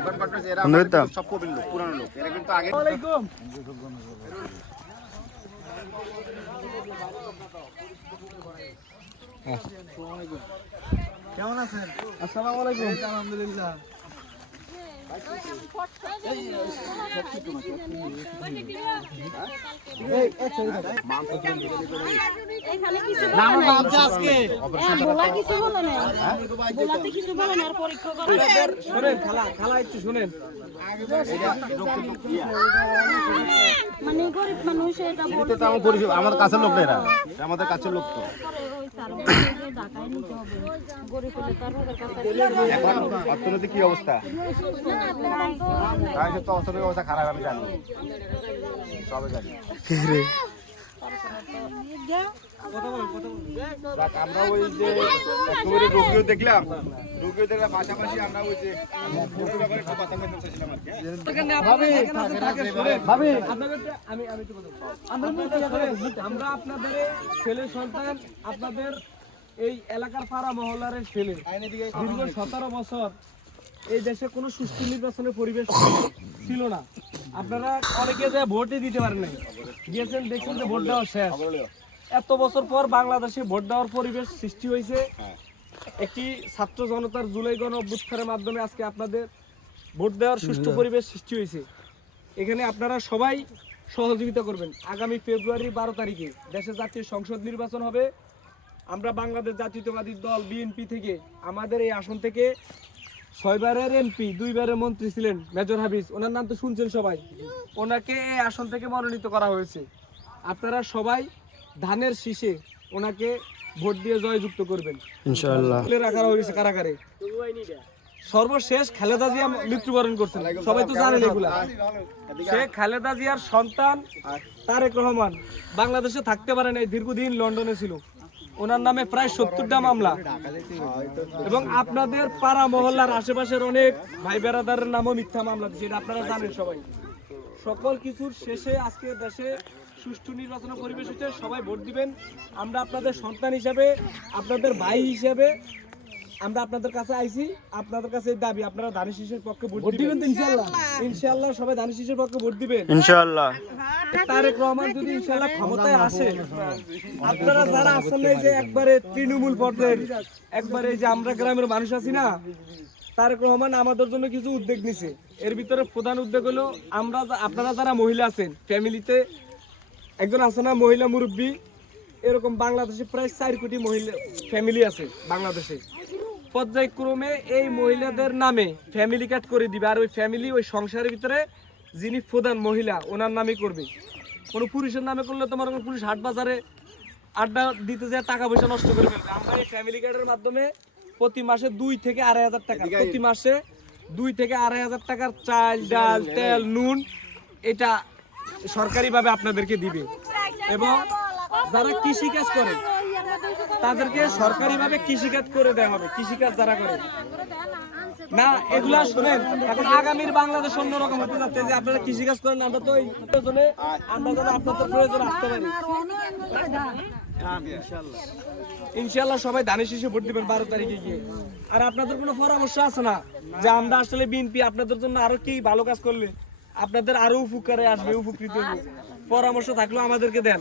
এখন পারতেছে এরা সব প্রবীণ লোক, পুরানো লোক। এরা কিন্তু আগে ওয়ালাইকুম কেমন আছেন? আসসালামু আলাইকুম। আলহামদুলিল্লাহ। আমার কাছের লোক না, এরা আমাদের কাছের লোক তো। অর্থনৈতিক কি অবস্থা? অর্থনৈতিক অবস্থা খারাপ, আমি জানি, সবাই জানি। আমরা ওই যে রোগীও দেখলাম, পাশাপাশি আমরা ওই যে আমরা আপনাদের ছেলে সন্তান, আপনাদের এই এলাকার পাড়া মহল্লার ছেলে, দীর্ঘ 17 বছর এই দেশে কোনো সুষ্ঠু নির্বাচনের পরিবেশ ছিল না। আপনারা অনেকে যে ভোটই দিতে পারেন নাই, গিয়েছেন দেখছেন যে ভোট দেওয়া শেষ। এত বছর পর বাংলাদেশে ভোট দেওয়ার পরিবেশ সৃষ্টি হয়েছে। একটি ছাত্র জনতার জুলাই গণ অভ্যুত্থানের মাধ্যমে আজকে আপনাদের ভোট দেওয়ার সুষ্ঠু পরিবেশ সৃষ্টি হয়েছে। এখানে আপনারা সবাই সহযোগিতা করবেন। আগামী ফেব্রুয়ারি 12 তারিখে দেশের জাতীয় সংসদ নির্বাচন হবে। আমরা বাংলাদেশ জাতীয়তাবাদী দল বিএনপি থেকে আমাদের এই আসন থেকে 6 বারের এমপি, 2 বারের মন্ত্রী ছিলেন মেজর হাফিজ, ওনার নাম তো শুনছেন সবাই, ওনাকে এই আসন থেকে মনোনীত করা হয়েছে। আপনারা সবাই ধানের শীষে ওনাকে ভোট দিয়ে জয়যুক্ত করবেন ইনশাআল্লাহ। রাখা হয়েছে কারাগারে। সর্বশেষ খালেদা জিয়া মৃত্যুবরণ করছেন, সবাই তো জানেন এগুলা। সে খালেদা জিয়ার সন্তান তারেক রহমান বাংলাদেশে থাকতে পারে নাই, দীর্ঘদিন লন্ডনে ছিল। ওনার নামে প্রায় 70টা মামলা, এবং আপনাদের পাড়া মহল্লার আশেপাশের অনেক ভাই বেড়াদারের নামও মিথ্যা মামলা দিচ্ছে, এটা আপনারা জানেন সবাই। সকল কিছুর শেষে আজকে দেশে সুষ্ঠু নির্বাচনের পরিবেশ হচ্ছে, সবাই ভোট দিবেন। আমরা আপনাদের সন্তান হিসাবে, আপনাদের ভাই হিসাবে আমরা আপনাদের কাছে আইছি, আপনাদের কাছে দাবি আপনারা ধানের শীষের পক্ষে ভোট দিবেন ইনশাআল্লাহ। ইনশাআল্লাহ সবাই ধানের শীষের পক্ষে ভোট দিবেন ইনশাআল্লাহ। তারেক রহমান যদি ইনশাআল্লাহ ক্ষমতায় আসে, আপনারা যারা আছেন এই যে একবারে তৃণমূল পর্যায়ের, একবারে যে আমরা গ্রামের মানুষ আছি না, তারেক রহমান আমাদের জন্য কিছু উদ্যোগ নিছে। এর ভিতরে প্রধান উদ্যোগ হলো আপনারা যারা মহিলা আছেন, ফ্যামিলিতে একজন আছে না মহিলা মুরব্বী, এরকম বাংলাদেশে প্রায় 4 কোটি মহিলা ফ্যামিলি আছে বাংলাদেশে। পর্যায়ক্রমে এই মহিলাদের নামে ফ্যামিলি কার্ড করে দিবে, আর ওই ফ্যামিলি ওই সংসারের ভিতরে যিনি প্রধান মহিলা ওনার নামে করবে। কোনো পুরুষের নামে করলে তোমার পুরুষ হাট বাজারে আড্ডা দিতে যায় টাকা পয়সা নষ্ট করে ফেলবে। আমরা এই ফ্যামিলি কার্ডের মাধ্যমে প্রতি মাসে 2 থেকে 2.5 টাকা, প্রতি মাসে 2 থেকে 2.5 টাকার চাল, ডাল, তেল, নুন এটা সরকারিভাবে আপনাদেরকে দিবে। এবং যারা কৃষিকাজ করে তাদেরকে সরকারিভাবে কৃষিকাজ করে দেওয়া হবে। কৃষিকাজ যারা করে না, এগুলা শুনেন, এখন আগামীর বাংলাদেশ অন্যরকম হতে যাচ্ছে। যে আপনারা কৃষিকাজ করেন, আমরা তো প্রয়োজনে আমরা যেন আপনাদের প্রয়োজন আসতে পারি। ইনশাআল্লাহ সবাই ধানের শীষে ভোট দিবেন 12 তারিখে গিয়ে। আর আপনাদের কোনো পরামর্শ আছে না যে আমরা আসলে বিএনপি আপনাদের জন্য আরো কি ভালো কাজ করলে আপনাদের আরো উপকারে আসবে, উপকৃত হবে, পরামর্শ থাকলেও আমাদেরকে দেন।